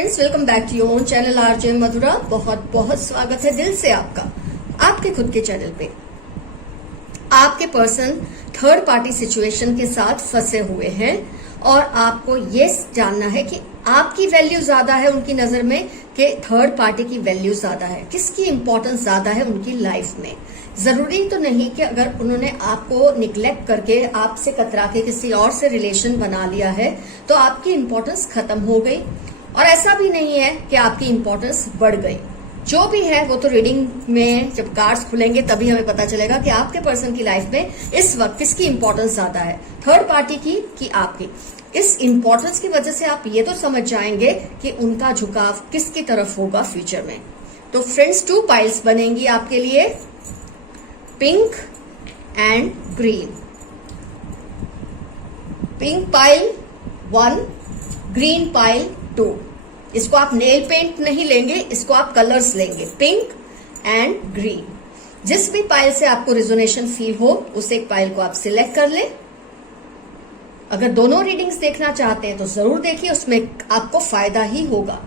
Friends, welcome back to your own channel RJ Madhura. बहुत बहुत स्वागत है दिल से आपका आपके खुद के चैनल पे। आपके पर्सन थर्ड पार्टी सिचुएशन के साथ फंसे हुए हैं और आपको ये जानना है कि आपकी वैल्यू ज्यादा है उनकी नजर में कि थर्ड पार्टी की वैल्यू ज्यादा है, किसकी इंपॉर्टेंस ज्यादा है उनकी लाइफ में। जरूरी तो नहीं कि अगर उन्होंने आपको निग्लेक्ट करके आपसे कतरा के किसी और से रिलेशन बना लिया है तो आपकी इंपॉर्टेंस खत्म हो गई, और ऐसा भी नहीं है कि आपकी इंपॉर्टेंस बढ़ गई। जो भी है वो तो रीडिंग में जब कार्ड्स खुलेंगे तभी हमें पता चलेगा कि आपके पर्सन की लाइफ में इस वक्त किसकी इंपॉर्टेंस ज्यादा है, थर्ड पार्टी की कि आपकी। इस इंपॉर्टेंस की वजह से आप ये तो समझ जाएंगे कि उनका झुकाव किसकी तरफ होगा फ्यूचर में। तो फ्रेंड्स, 2 पाइल्स बनेंगी आपके लिए, pink and green. Pink pile 1, green pile 2। इसको आप नेल पेंट नहीं लेंगे, इसको आप कलर्स लेंगे, पिंक एंड ग्रीन। जिस भी पाइल से आपको रिजोनेशन फील हो उस एक पाइल को आप सिलेक्ट कर लें। अगर दोनों रीडिंग्स देखना चाहते हैं तो जरूर देखिए, उसमें आपको फायदा ही होगा।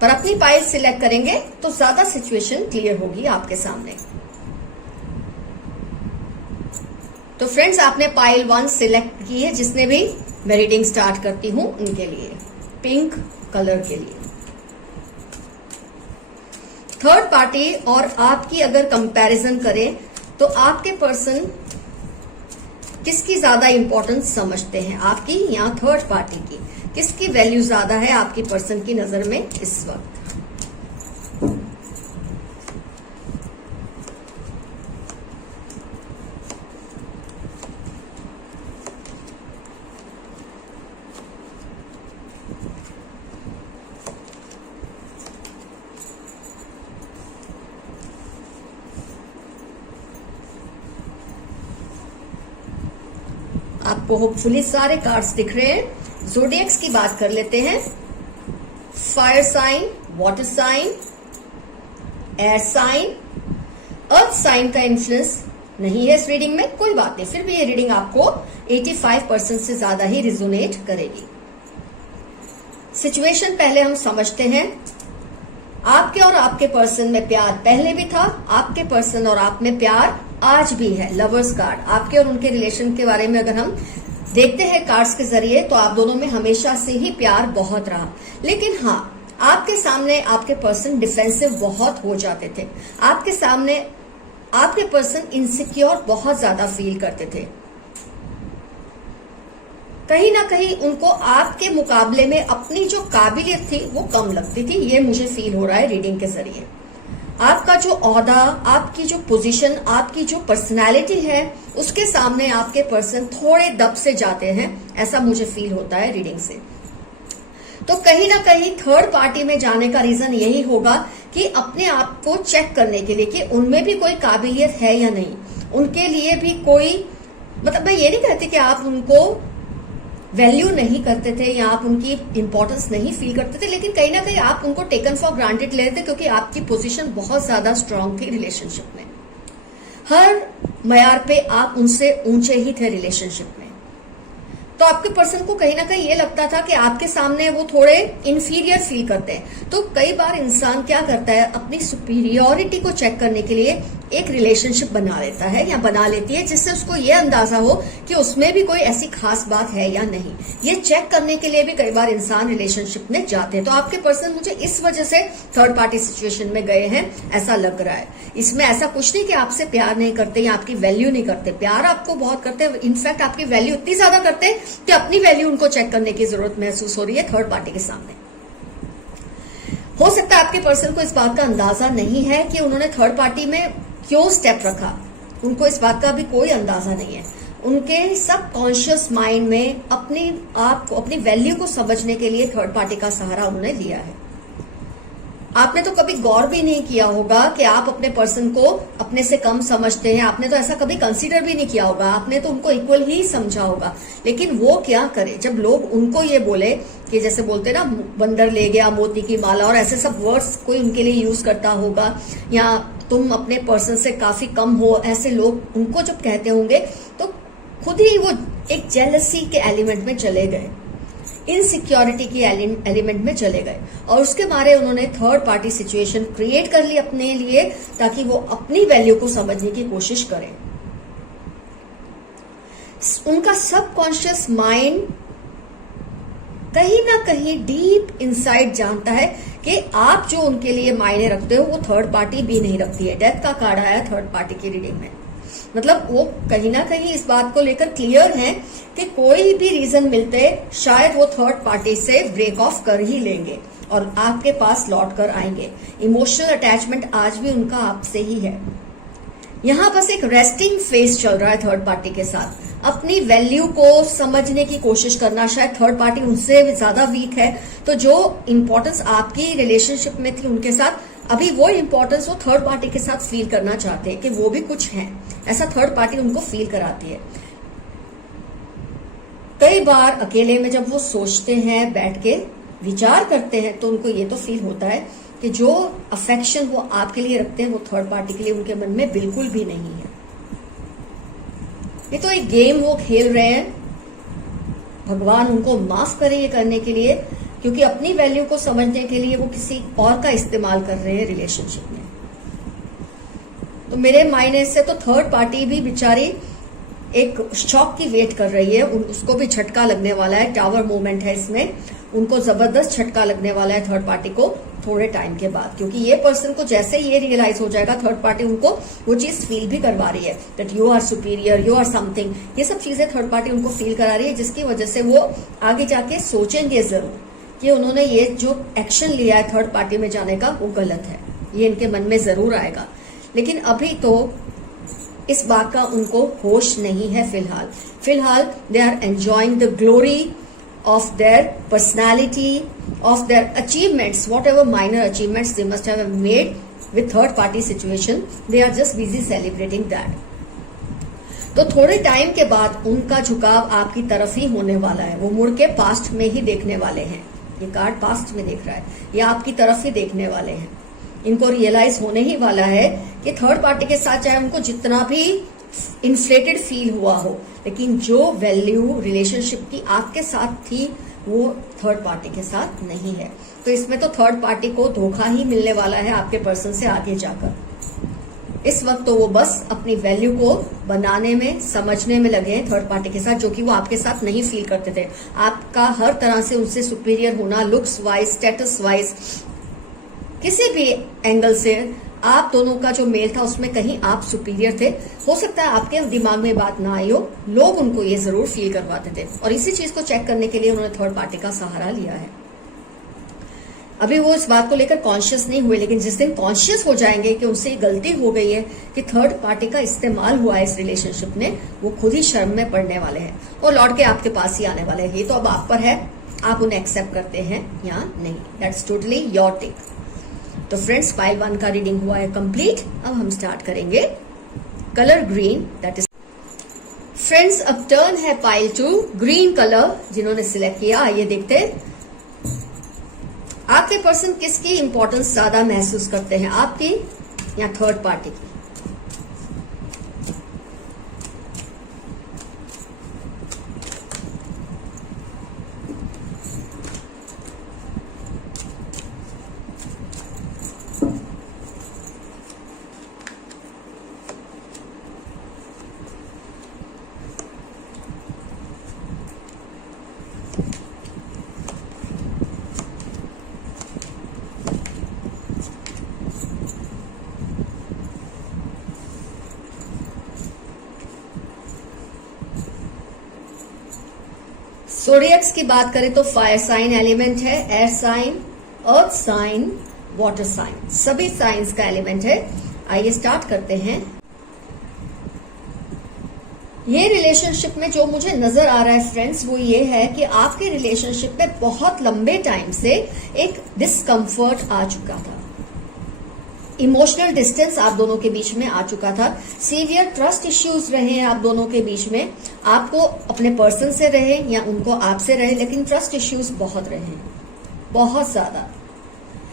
पर अपनी पाइल सिलेक्ट करेंगे तो ज्यादा सिचुएशन क्लियर होगी आपके सामने। तो फ्रेंड्स, आपने पाइल 1 सिलेक्ट की है, जिसने भी मैं रीडिंग स्टार्ट करती हूं उनके लिए, पिंक कलर के लिए। थर्ड पार्टी और आपकी अगर कंपैरिजन करें तो आपके पर्सन किसकी ज्यादा इंपॉर्टेंस समझते हैं, आपकी या थर्ड पार्टी की? किसकी वैल्यू ज्यादा है आपकी पर्सन की नजर में इस वक्त? आपको होपफुली सारे कार्ड्स दिख रहे हैं। ज़ोडिएक्स की बात कर लेते हैं। Fire sign, water sign, air sign, earth sign का इन्फ्लुएंस नहीं है इस रीडिंग में, कोई बात नहीं, फिर भी ये रीडिंग आपको 85% से ज्यादा ही रिजोनेट करेगी। सिचुएशन पहले हम समझते हैं। आपके और आपके पर्सन में प्यार पहले भी था, आपके पर्सन और आप में प्यार आज भी है। लवर्स कार्ड, आपके और उनके रिलेशन के बारे में अगर हम देखते हैं कार्ड्स के जरिए तो आप दोनों में हमेशा से ही प्यार बहुत रहा। लेकिन हाँ, आपके सामने आपके पर्सन डिफेंसिव बहुत हो जाते थे। आपके सामने आपके पर्सन इनसिक्योर बहुत ज्यादा फील करते थे। कहीं ना कहीं उनको आपके मुकाबले में अपनी जो काबिलियत थी वो कम लगती थी, ये मुझे फील हो रहा है रीडिंग के जरिए। आपका जो ओहदा, आपकी जो पोजीशन, आपकी जो पर्सनालिटी है उसके सामने आपके पर्सन थोड़े दब से जाते हैं, ऐसा मुझे फील होता है रीडिंग से। तो कहीं ना कहीं थर्ड पार्टी में जाने का रीजन यही होगा कि अपने आप को चेक करने के लिए कि उनमें भी कोई काबिलियत है या नहीं, उनके लिए भी कोई, मतलब मैं ये नहीं कहती कि आप उनको वैल्यू नहीं करते थे या आप उनकी इंपॉर्टेंस नहीं फील करते थे, लेकिन कहीं ना कहीं आप उनको टेकन फॉर ग्रांटेड ले रहे थे क्योंकि आपकी पोजीशन बहुत ज्यादा स्ट्रांग थी रिलेशनशिप में। हर मयार पे आप उनसे ऊंचे ही थे रिलेशनशिप में। तो आपके पर्सन को कहीं ना कहीं ये लगता था कि आपके सामने वो थोड़े इंफीरियर फील करते हैं। तो कई बार इंसान क्या करता है, अपनी सुपीरियोरिटी को चेक करने के लिए एक रिलेशनशिप बना लेता है या बना लेती है, जिससे उसको ये अंदाजा हो कि उसमें भी कोई ऐसी खास बात है या नहीं। ये चेक करने के लिए भी कई बार इंसान रिलेशनशिप में जाते हैं। तो आपके पर्सन मुझे इस वजह से थर्ड पार्टी सिचुएशन में गए हैं, ऐसा लग रहा है। इसमें ऐसा कुछ नहीं कि आपसे प्यार नहीं करते या आपकी वैल्यू नहीं करते, प्यार आपको बहुत करते हैं। इनफैक्ट आपकी वैल्यू इतनी ज्यादा करते हैं कि अपनी वैल्यू उनको चेक करने की जरूरत महसूस हो रही है थर्ड पार्टी के सामने। हो सकता है आपके पर्सन को इस बात का अंदाजा नहीं है कि उन्होंने थर्ड पार्टी में क्यों स्टेप रखा, उनको इस बात का भी कोई अंदाजा नहीं है। उनके सबकॉन्शियस माइंड में अपने आप को, अपनी वैल्यू को समझने के लिए थर्ड पार्टी का सहारा उन्होंने लिया है। आपने तो कभी गौर भी नहीं किया होगा कि आप अपने पर्सन को अपने से कम समझते हैं, आपने तो ऐसा कभी कंसीडर भी नहीं किया होगा, आपने तो उनको इक्वल ही समझा होगा। लेकिन वो क्या करे जब लोग उनको ये बोले कि जैसे बोलते ना, बंदर ले गया मोती की माला, और ऐसे सब वर्ड्स कोई उनके लिए यूज करता होगा, या तुम अपने पर्सन से काफी कम हो, ऐसे लोग उनको जब कहते होंगे तो खुद ही वो एक जेलसी के एलिमेंट में चले गए। इनसिक्योरिटी की एलिमेंट में चले गए और उसके मारे उन्होंने थर्ड पार्टी सिचुएशन क्रिएट कर ली अपने लिए ताकि वो अपनी वैल्यू को समझने की कोशिश करें। उनका सबकॉन्शियस माइंड कहीं ना कहीं डीप इनसाइड जानता है कि आप जो उनके लिए मायने रखते हो वो थर्ड पार्टी भी नहीं रखती है। डेथ का कार्ड आया थर्ड पार्टी की रीडिंग में, मतलब वो कहीं ना कहीं इस बात को लेकर क्लियर है कि कोई भी रीजन मिलते शायद वो थर्ड पार्टी से ब्रेक ऑफ कर ही लेंगे और आपके पास लौट कर आएंगे। इमोशनल अटैचमेंट आज भी उनका आपसे ही है। यहां बस एक रेस्टिंग फेज चल रहा है थर्ड पार्टी के साथ। अपनी वैल्यू को समझने की कोशिश करना, शायद थर्ड पार्टी उनसे ज्यादा वीक है तो जो इंपॉर्टेंस आपकी रिलेशनशिप में थी उनके साथ अभी वो इंपॉर्टेंस वो थर्ड पार्टी के साथ फील करना चाहते हैं कि वो भी कुछ है, ऐसा थर्ड पार्टी उनको फील कराती है। कई बार अकेले में जब वो सोचते हैं, बैठ के विचार करते हैं तो उनको ये तो फील होता है कि जो अफेक्शन वो आपके लिए रखते हैं वो थर्ड पार्टी के लिए उनके मन में बिल्कुल भी नहीं है। ये तो एक गेम वो खेल रहे हैं, भगवान उनको माफ करे ये करने के लिए, क्योंकि अपनी वैल्यू को समझने के लिए वो किसी और का इस्तेमाल कर रहे हैं रिलेशनशिप में। तो मेरे मायने से तो थर्ड पार्टी भी बेचारी एक शॉक की वेट कर रही है, उसको भी झटका लगने वाला है। टावर मूवमेंट है इसमें, उनको जबरदस्त झटका लगने वाला है थर्ड पार्टी को थोड़े टाइम के बाद, क्योंकि ये पर्सन को जैसे ये रियलाइज हो जाएगा थर्ड पार्टी उनको वो चीज फील भी करवा रही है that you are superior, you are something. ये सब चीजें थर्ड पार्टी उनको फील करा रही है, जिसकी वजह से वो आगे जाके सोचेंगे जरूर कि उन्होंने ये जो एक्शन लिया है थर्ड पार्टी में जाने का वो गलत है। ये इनके मन में जरूर आएगा, लेकिन अभी तो इस बात का उनको होश नहीं है। फिलहाल they are enjoying the glory of their personality, of their achievements, whatever minor achievements they must have made with third party situation, they are just busy celebrating that. तो थोड़े टाइम के बाद उनका झुकाव आपकी तरफ ही होने वाला है, वो मुड़ के पास्ट में ही देखने वाले हैं। ये कार्ड पास्ट में देख रहा है, ये आपकी तरफ ही देखने वाले हैं। इनको रियलाइज होने ही वाला है कि थर्ड पार्टी के साथ चाहे उनको जितना भी इन्फ्लेटेड फील हुआ हो, लेकिन जो वैल्यू रिलेशनशिप की आपके साथ थी वो थर्ड पार्टी के साथ नहीं है। तो इसमें तो थर्ड पार्टी को धोखा ही मिलने वाला है आपके पर्सन से आगे जाकर। इस वक्त तो वो बस अपनी वैल्यू को बनाने में, समझने में लगे हैं थर्ड पार्टी के साथ, जो कि वो आपके साथ नहीं फील करते थे। आपका हर तरह से उनसे सुपीरियर होना, लुक्स वाइज, स्टेटस वाइज, किसी भी एंगल से आप दोनों का जो मेल था उसमें कहीं आप सुपीरियर थे। हो सकता है आपके दिमाग में बात ना आई हो, लोग उनको ये जरूर फील करवाते थे और इसी चीज को चेक करने के लिए उन्होंने थर्ड पार्टी का सहारा लिया है। अभी वो इस बात को लेकर कॉन्शियस नहीं हुए, लेकिन जिस दिन कॉन्शियस हो जाएंगे कि उनसे गलती हो गई है कि थर्ड पार्टी का इस्तेमाल हुआ है इस रिलेशनशिप में, वो खुद ही शर्म में पड़ने वाले हैं और लौट के आपके पास ही आने वाले हैं। ये तो अब आप पर है, आप उन्हें एक्सेप्ट करते हैं या नहीं, दैट्स टोटली योर टेक। तो फ्रेंड्स, पाइल 1 का रीडिंग हुआ है कंप्लीट। अब हम स्टार्ट करेंगे colour green, that is friends. अब टर्न है पाइल 2, ग्रीन कलर जिन्होंने सिलेक्ट किया। आइए देखते हैं आपके पर्सन किसकी इंपॉर्टेंस ज्यादा महसूस करते हैं, आपकी या थर्ड पार्टी की। ज़ोडिएक्स की बात करें तो फायर साइन एलिमेंट है, air sign, earth sign, water sign, सभी साइंस का एलिमेंट है। आइए स्टार्ट करते हैं। ये रिलेशनशिप में जो मुझे नजर आ रहा है फ्रेंड्स वो ये है कि आपके रिलेशनशिप में बहुत लंबे टाइम से एक डिस्कम्फर्ट आ चुका था, इमोशनल डिस्टेंस आप दोनों के बीच में आ चुका था, सीवियर ट्रस्ट इश्यूज रहे हैं आप दोनों के बीच में, आपको अपने पर्सन से रहे या उनको आपसे रहे, लेकिन ट्रस्ट इश्यूज बहुत रहे हैं, बहुत ज्यादा।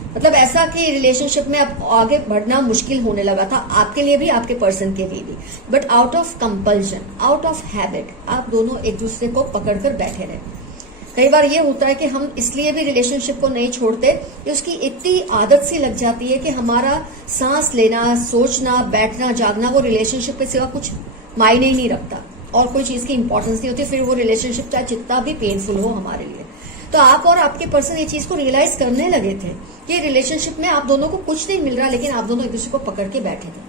मतलब ऐसा कि रिलेशनशिप में अब आगे बढ़ना मुश्किल होने लगा था, आपके लिए भी आपके पर्सन के लिए भी, but out of compulsion, out of habit आप दोनों एक दूसरे को पकड़कर बैठे रहे। कई बार ये होता है कि हम इसलिए भी रिलेशनशिप को नहीं छोड़ते कि उसकी इतनी आदत सी लग जाती है कि हमारा सांस लेना, सोचना, बैठना, जागना वो रिलेशनशिप पे सिवा कुछ मायने ही नहीं रखता और कोई चीज की इंपॉर्टेंस नहीं होती। फिर वो रिलेशनशिप चाहे जितना भी पेनफुल हो हमारे लिए। तो आप और आपके पर्सन ये चीज को रियलाइज करने लगे थे कि रिलेशनशिप में आप दोनों को कुछ नहीं मिल रहा, लेकिन आप दोनों एक दूसरे को पकड़ के बैठे थे।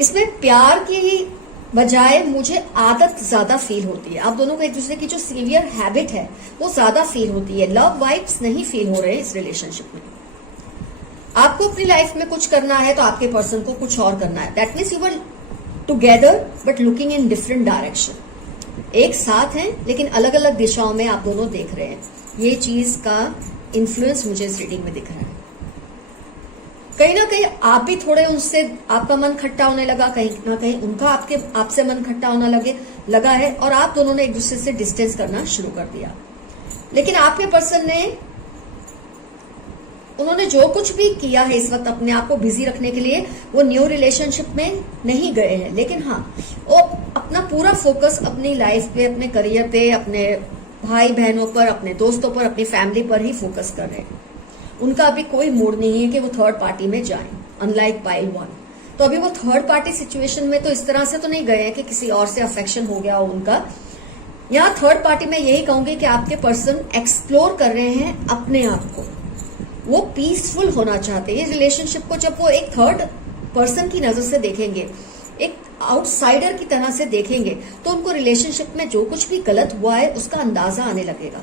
इसमें प्यार की बजाय मुझे आदत ज्यादा फील होती है। आप दोनों को एक दूसरे की जो सीवियर हैबिट है वो ज्यादा फील होती है। लव वाइब्स नहीं फील हो रहे इस रिलेशनशिप में। आपको अपनी लाइफ में कुछ करना है तो आपके पर्सन को कुछ और करना है। That means you were together but looking in different direction. एक साथ हैं लेकिन अलग अलग दिशाओं में आप दोनों देख रहे हैं। ये चीज का इन्फ्लुएंस मुझे इस रीडिंग में दिख रहा है। कहीं ना कहीं आप भी थोड़े उनसे, आपका मन खट्टा होने लगा, कहीं ना कहीं उनका आपसे मन खट्टा होने लगा है और आप दोनों ने एक दूसरे से डिस्टेंस करना शुरू कर दिया। लेकिन आपके पर्सन ने, उन्होंने जो कुछ भी किया है इस वक्त अपने आप को बिजी रखने के लिए, वो न्यू रिलेशनशिप में नहीं गए हैं। लेकिन हाँ, वो अपना पूरा फोकस अपनी लाइफ पे, अपने करियर पे, अपने भाई बहनों पर, अपने दोस्तों पर, अपनी फैमिली पर ही फोकस कर रहे हैं। उनका अभी कोई मूड नहीं है कि वो थर्ड पार्टी में जाएं, अनलाइक पाइल वन। तो अभी वो थर्ड पार्टी सिचुएशन में तो इस तरह से तो नहीं गए हैं कि किसी और से अफेक्शन हो गया हो उनका। यहाँ थर्ड पार्टी में यही कहूंगी कि आपके पर्सन एक्सप्लोर कर रहे हैं अपने आप को। वो पीसफुल होना चाहते हैं। रिलेशनशिप को जब वो एक थर्ड पर्सन की नजर से देखेंगे, एक आउटसाइडर की तरह से देखेंगे, तो उनको रिलेशनशिप में जो कुछ भी गलत हुआ है उसका अंदाजा आने लगेगा।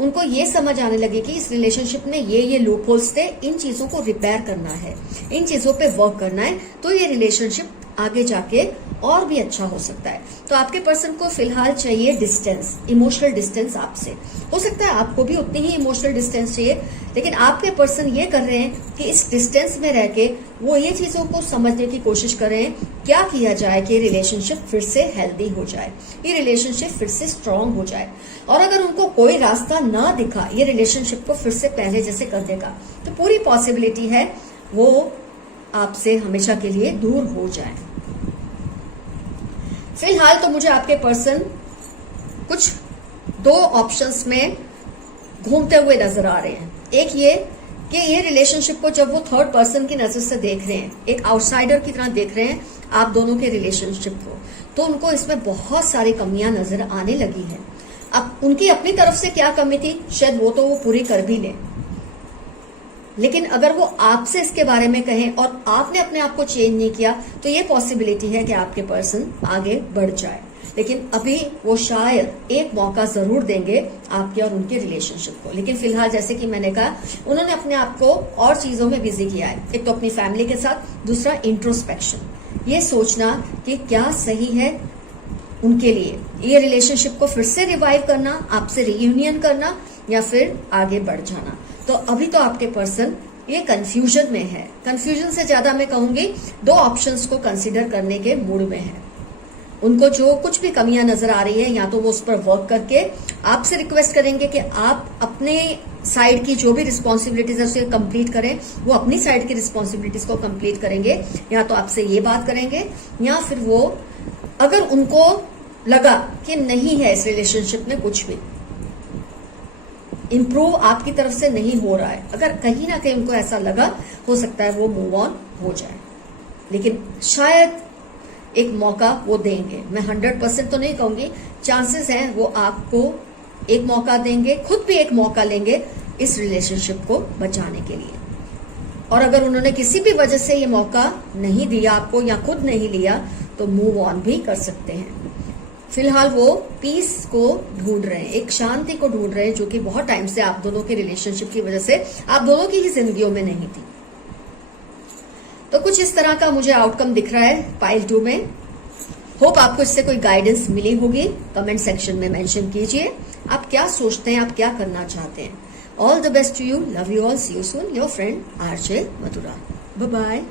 उनको ये समझ आने लगे कि इस रिलेशनशिप में ये लूप होल्स थे, इन चीजों को रिपेयर करना है, इन चीजों पे वर्क करना है, तो ये रिलेशनशिप आगे जाके और भी अच्छा हो सकता है। तो आपके पर्सन को फिलहाल चाहिए डिस्टेंस, इमोशनल डिस्टेंस आपसे। हो सकता है आपको भी उतनी ही इमोशनल डिस्टेंस चाहिए, लेकिन आपके पर्सन ये कर रहे हैं कि इस डिस्टेंस में रह के वो ये चीजों को समझने की कोशिश कर रहे हैं, क्या किया जाए कि रिलेशनशिप फिर से हेल्दी हो जाए, ये रिलेशनशिप फिर से स्ट्रांग हो जाए। और अगर उनको कोई रास्ता ना दिखा ये रिलेशनशिप को फिर से पहले जैसे करने का, तो पूरी पॉसिबिलिटी है वो आपसे हमेशा के लिए दूर हो जाए। फिलहाल तो मुझे आपके पर्सन कुछ दो ऑप्शंस में घूमते हुए नजर आ रहे हैं। एक ये कि ये रिलेशनशिप को जब वो थर्ड पर्सन की नजर से देख रहे हैं, एक आउटसाइडर की तरह देख रहे हैं आप दोनों के रिलेशनशिप को, तो उनको इसमें बहुत सारी कमियां नजर आने लगी है। अब उनकी अपनी तरफ से क्या कमी थी शायद वो तो वो पूरी कर भी लें, लेकिन अगर वो आपसे इसके बारे में कहें और आपने अपने आप को चेंज नहीं किया तो ये पॉसिबिलिटी है कि आपके पर्सन आगे बढ़ जाए। लेकिन अभी वो शायद एक मौका जरूर देंगे आपके और उनके रिलेशनशिप को। लेकिन फिलहाल जैसे कि मैंने कहा, उन्होंने अपने आप को और चीजों में बिजी किया है। एक तो अपनी फैमिली के साथ, दूसरा इंट्रोस्पेक्शन, ये सोचना कि क्या सही है उनके लिए, ये रिलेशनशिप को फिर से रिवाइव करना, आपसे रियूनियन करना या फिर आगे बढ़ जाना। तो अभी तो आपके पर्सन ये कंफ्यूजन में है। कंफ्यूजन से ज्यादा मैं कहूंगी दो ऑप्शंस को कंसीडर करने के मूड में है। उनको जो कुछ भी कमियां नजर आ रही है, या तो वो उस पर वर्क करके आपसे रिक्वेस्ट करेंगे कि आप अपने साइड की जो भी रिस्पॉन्सिबिलिटीज है उसे कंप्लीट करें, वो अपनी साइड की रिस्पॉन्सिबिलिटीज को कंप्लीट करेंगे, या तो आपसे ये बात करेंगे, या फिर वो अगर उनको लगा कि नहीं है इस रिलेशनशिप में कुछ भी इम्प्रूव आपकी तरफ से नहीं हो रहा है, अगर कहीं ना कहीं उनको ऐसा लगा, हो सकता है वो मूव ऑन हो जाए। लेकिन शायद एक मौका वो देंगे। मैं 100% तो नहीं कहूंगी, चांसेस हैं वो आपको एक मौका देंगे, खुद भी एक मौका लेंगे इस रिलेशनशिप को बचाने के लिए। और अगर उन्होंने किसी भी वजह से ये मौका नहीं दिया आपको या खुद नहीं लिया तो मूव ऑन भी कर सकते हैं। फिलहाल वो पीस को ढूंढ रहे हैं, एक शांति को ढूंढ रहे हैं, जो कि बहुत टाइम से आप दोनों के रिलेशनशिप की वजह से आप दोनों की ही जिंदगियों में नहीं थी। तो कुछ इस तरह का मुझे आउटकम दिख रहा है पाइल 2 में। होप आपको इससे कोई गाइडेंस मिली होगी। कमेंट सेक्शन में मेंशन कीजिए आप क्या सोचते हैं, आप क्या करना चाहते हैं। All the best to you, love you all, see you soon, your friend RJ Madhura. Bye bye.